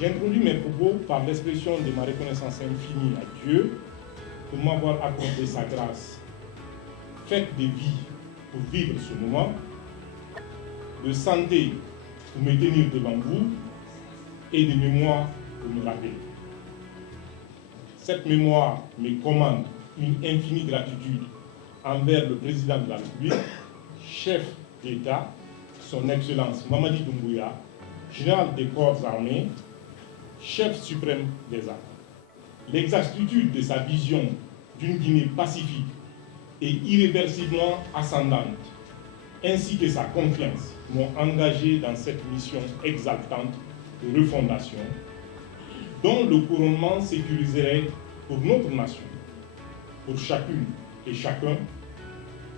J'introduis mes propos par l'expression de ma reconnaissance infinie à Dieu pour m'avoir accordé sa grâce, faite de vie pour vivre ce moment, de santé pour me tenir devant vous et de mémoire pour me rappeler. Cette mémoire me commande une infinie gratitude envers le président de la République, chef d'État, son Excellence Mamadi Doumbouya, général des corps armés, chef suprême des armes. L'exactitude de sa vision d'une Guinée pacifique et irréversiblement ascendante, ainsi que sa confiance, m'ont engagé dans cette mission exaltante de refondation, dont le couronnement sécuriserait pour notre nation, pour chacune et chacun,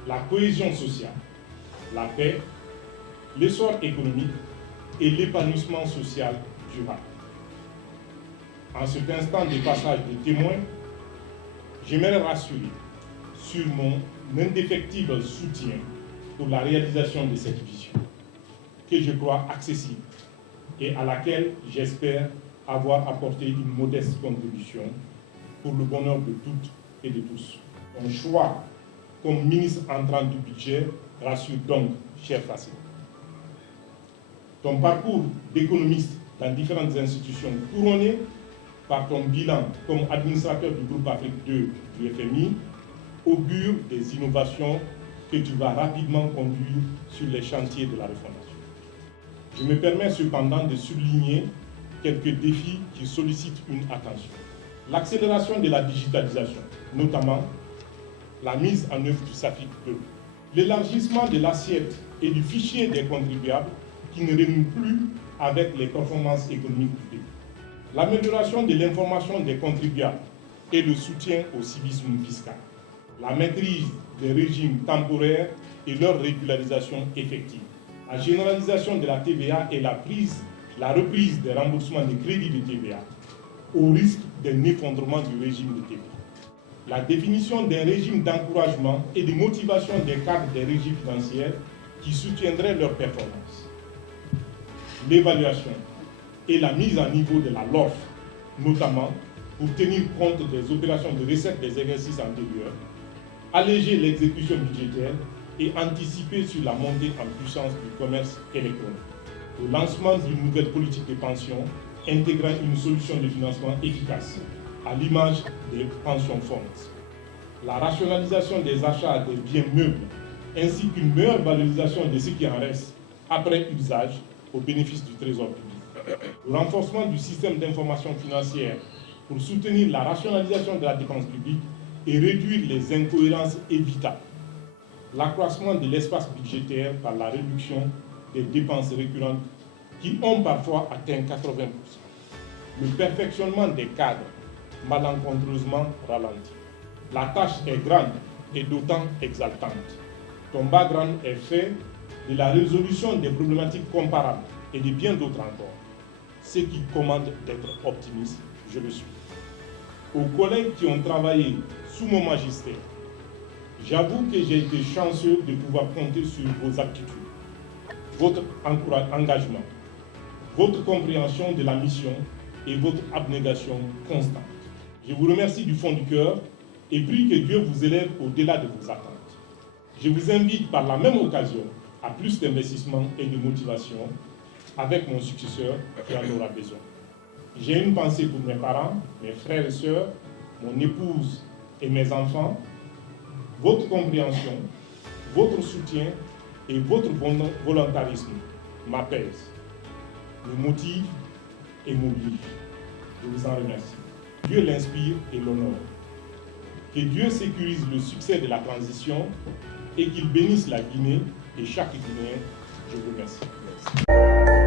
la cohésion sociale, la paix, l'essor économique et l'épanouissement social durable. En cet instant de passage de témoin, j'aimerais rassurer sur mon indéfectible soutien pour la réalisation de cette vision, que je crois accessible et à laquelle j'espère avoir apporté une modeste contribution pour le bonheur de toutes et de tous. Mon choix comme ministre entrant du budget rassure donc, cher Facile. Ton parcours d'économiste dans différentes institutions couronné par ton bilan comme administrateur du groupe Afrique 2 du FMI augure des innovations que tu vas rapidement conduire sur les chantiers de la refondation. Je me permets cependant de souligner quelques défis qui sollicitent une attention. L'accélération de la digitalisation, notamment la mise en œuvre du SAFIC 2, l'élargissement de l'assiette et du fichier des contribuables qui ne renoue plus avec les performances économiques du pays, l'amélioration de l'information des contribuables et le soutien au civisme fiscal, la maîtrise des régimes temporaires et leur régularisation effective, la généralisation de la TVA et la reprise des remboursements des crédits de TVA au risque d'un effondrement du régime de TVA, la définition d'un régime d'encouragement et de motivation des cadres des régies financières qui soutiendraient leurs performances, l'évaluation et la mise à niveau de la LOF, notamment pour tenir compte des opérations de recettes des exercices antérieurs, alléger l'exécution budgétaire et anticiper sur la montée en puissance du commerce électronique, le lancement d'une nouvelle politique de pension intégrant une solution de financement efficace, à l'image des pension funds, la rationalisation des achats des biens meubles, ainsi qu'une meilleure valorisation de ce qui en reste après usage au bénéfice du Trésor public, le renforcement du système d'information financière pour soutenir la rationalisation de la dépense publique et réduire les incohérences évitables, l'accroissement de l'espace budgétaire par la réduction des dépenses récurrentes qui ont parfois atteint 80%, le perfectionnement des cadres malencontreusement ralenti. La tâche est grande et d'autant exaltante. Ton background est fait de la résolution des problématiques comparables et de bien d'autres encore, ce qui commande d'être optimiste, je le suis. Aux collègues qui ont travaillé sous mon magistère, j'avoue que j'ai été chanceux de pouvoir compter sur vos aptitudes, votre engagement, votre compréhension de la mission et votre abnégation constante. Je vous remercie du fond du cœur et prie que Dieu vous élève au-delà de vos attentes. Je vous invite par la même occasion à plus d'investissement et de motivation avec mon successeur qui en aura besoin. J'ai une pensée pour mes parents, mes frères et sœurs, mon épouse et mes enfants. Votre compréhension, votre soutien et votre volontarisme m'apaisent, me motivent et m'obligent. Je vous en remercie. Dieu l'inspire et l'honore. Que Dieu sécurise le succès de la transition et qu'il bénisse la Guinée et chaque Guinéen. Je vous remercie. Merci.